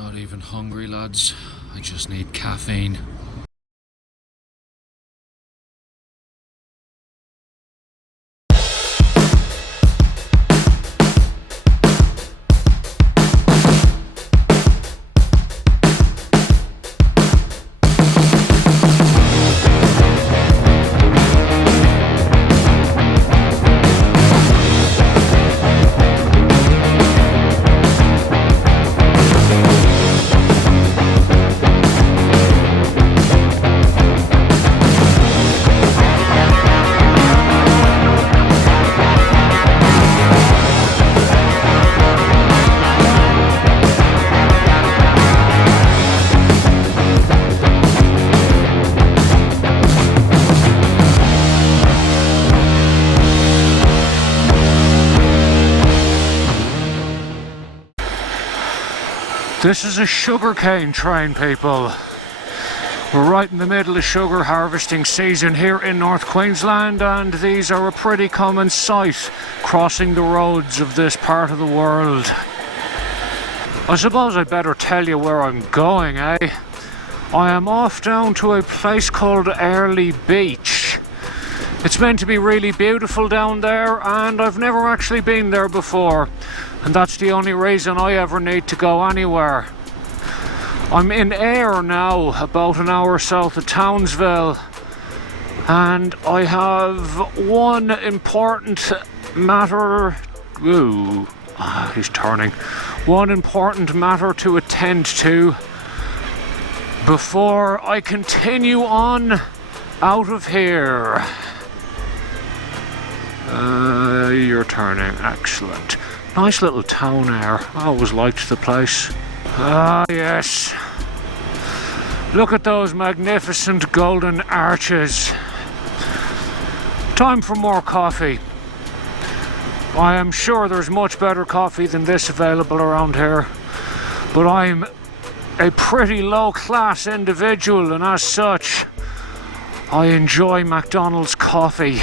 Not even hungry, lads. I just need caffeine. This is a sugarcane train, people. We're right in the middle of sugar harvesting season here in North Queensland, and these are a pretty common sight crossing the roads of this part of the world. I suppose I'd better tell you where I'm going, eh? I am off down to a place called Early Beach. It's meant to be really beautiful down there, and I've never actually been there before. And that's the only reason I ever need to go anywhere. I'm in Ayr now, about an hour south of Townsville, and I have one important matter. He's turning. One important matter to attend to before I continue on out of here. You're turning. Excellent. Nice little town Ayr. I always liked the place. Ah, yes. Look at those magnificent golden arches. Time for more coffee. I am sure there's much better coffee than this available around here, but I'm a pretty low-class individual, and as such, I enjoy McDonald's coffee.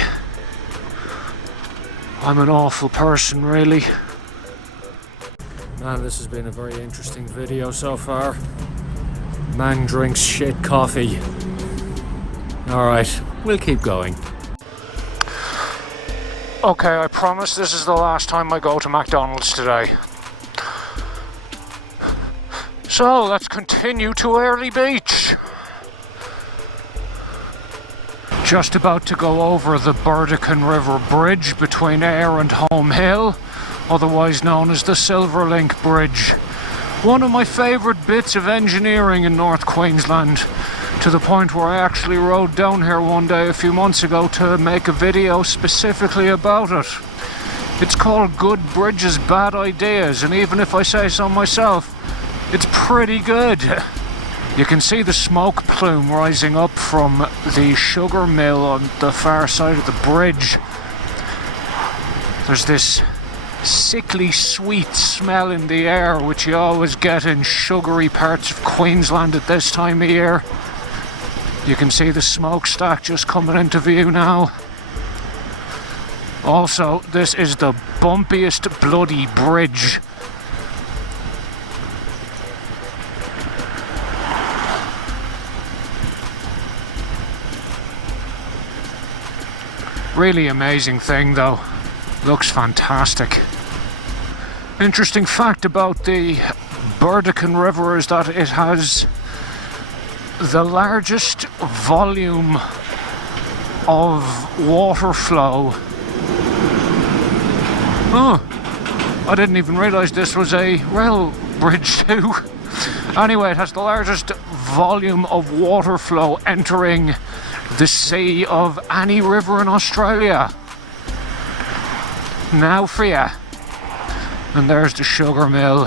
I'm an awful person, really. Man, this has been a very interesting video so far. Man drinks shit coffee. Alright, we'll keep going. Okay, I promise this is the last time I go to McDonald's today. So, let's continue to Early Beach. Just about to go over the Burdekin River Bridge between Ayr and Home Hill, otherwise known as the Silverlink Bridge. One of my favourite bits of engineering in North Queensland, to the point where I actually rode down here one day a few months ago to make a video specifically about it. It's called Good Bridges, Bad Ideas, and even if I say so myself, it's pretty good. You can see the smoke plume rising up from the sugar mill on the far side of the bridge. There's this sickly sweet smell in the air which you always get in sugary parts of Queensland at this time of year. You can see the smokestack just coming into view now. Also, this is the bumpiest bloody bridge. Really amazing thing though. Looks fantastic. Interesting fact about the Burdekin River is that it has the largest volume of water flow. Oh, I didn't even realise this was a rail bridge too. Anyway, it has the largest volume of water flow entering the sea of any river in Australia. Now for ya. And there's the sugar mill.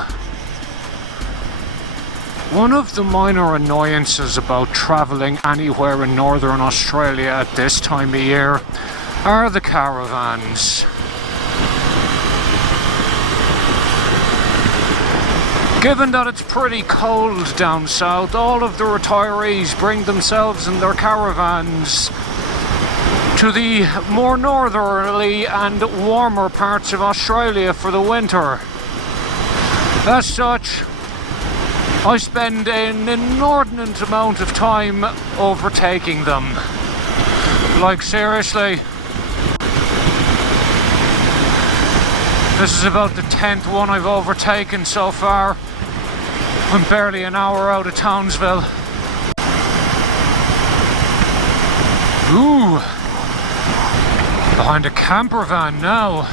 One of the minor annoyances about travelling anywhere in northern Australia at this time of year are the caravans. Given that it's pretty cold down south, all of the retirees bring themselves and their caravans to the more northerly and warmer parts of Australia for the winter. As such, I spend an inordinate amount of time overtaking them. Like, seriously. This is about the 10th one I've overtaken so far. I'm barely an hour out of Townsville. Ooh. Behind a camper van now.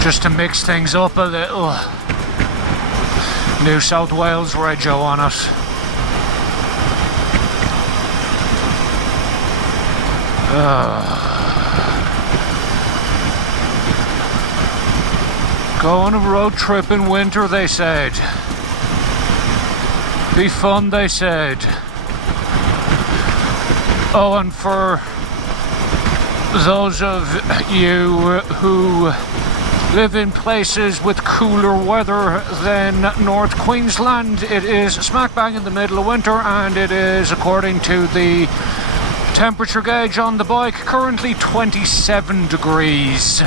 Just to mix things up a little. New South Wales rego on it. Go on a road trip in winter, they said. Be fun, they said. Oh, and for those of you who live in places with cooler weather than North Queensland, it is smack bang in the middle of winter, and it is, according to the temperature gauge on the bike, currently 27 degrees.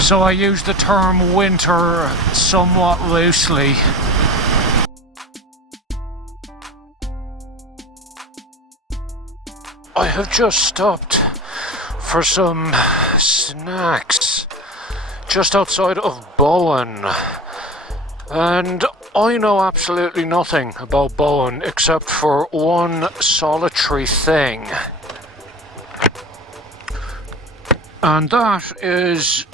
So I use the term winter somewhat loosely. I have just stopped for some snacks just outside of Bowen, and I know absolutely nothing about Bowen except for one solitary thing, and that is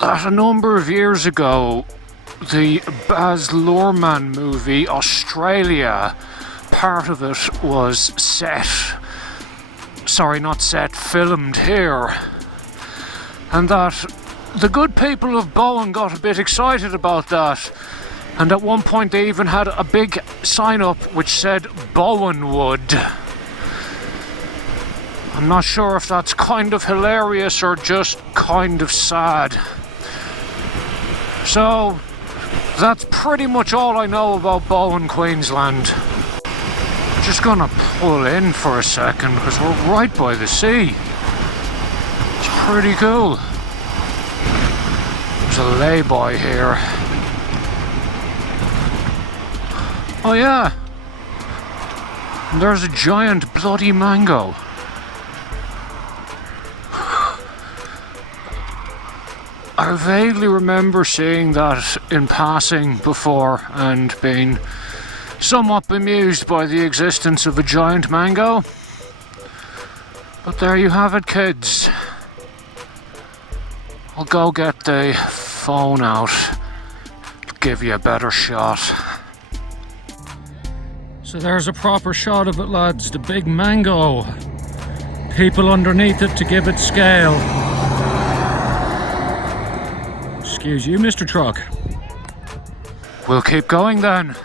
that a number of years ago the Baz Luhrmann movie Australia, part of it was filmed here, and that the good people of Bowen got a bit excited about that, and at one point they even had a big sign up which said Bowenwood. I'm not sure if that's kind of hilarious or just kind of sad. So that's pretty much all I know about Bowen, Queensland. Just gonna pull in for a second because we're right by the sea. It's pretty cool. There's a lay-by here. Oh yeah. And there's a giant bloody mango. I vaguely remember seeing that in passing before and being somewhat bemused by the existence of a giant mango. But there you have it, kids. I'll go get the phone out. Give you a better shot. So there's a proper shot of it, lads. The big mango. People underneath it to give it scale. Excuse you, Mr. Truck. We'll keep going then.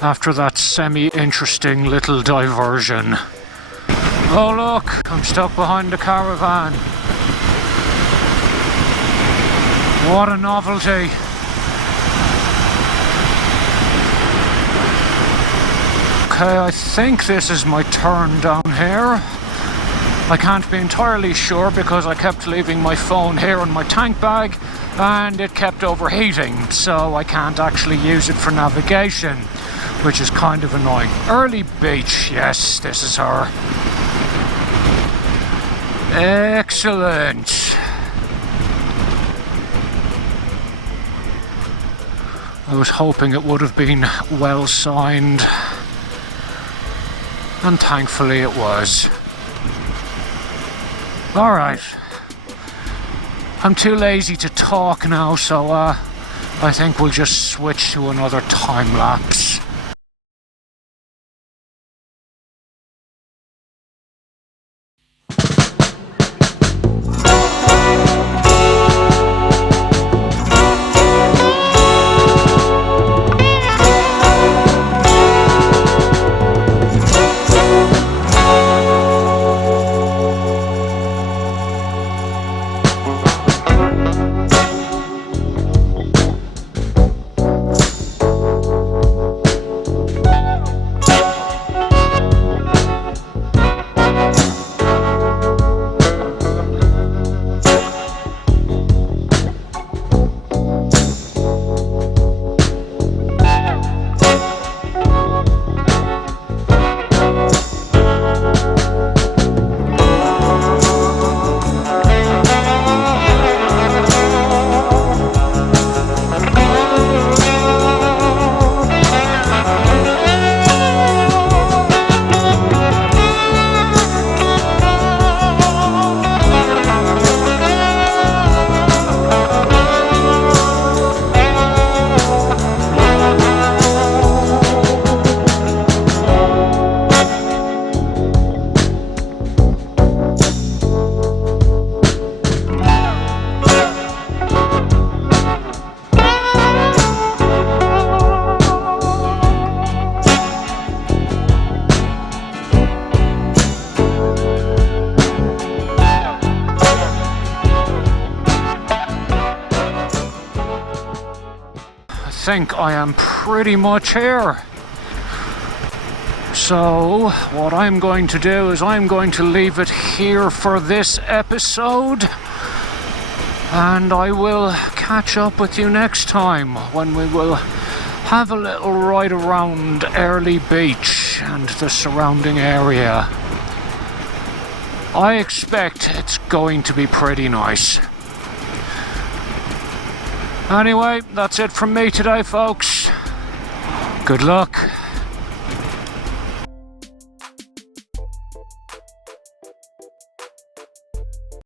After that semi-interesting little diversion. Oh look, I'm stuck behind the caravan. What a novelty. Okay, I think this is my turn down here. I can't be entirely sure because I kept leaving my phone here in my tank bag and it kept overheating, so I can't actually use it for navigation, which is kind of annoying. Early beach, yes, this is her. Excellent. I was hoping it would have been well signed, and thankfully it was. Alright. I'm too lazy to talk now, so I think we'll just switch to another time lapse. think I am pretty much here. So what I'm going to do is I'm going to leave it here for this episode, and I will catch up with you next time when we will have a little ride around Early Beach and the surrounding area. I expect it's going to be pretty nice. Anyway, that's it from me today, folks. Good luck.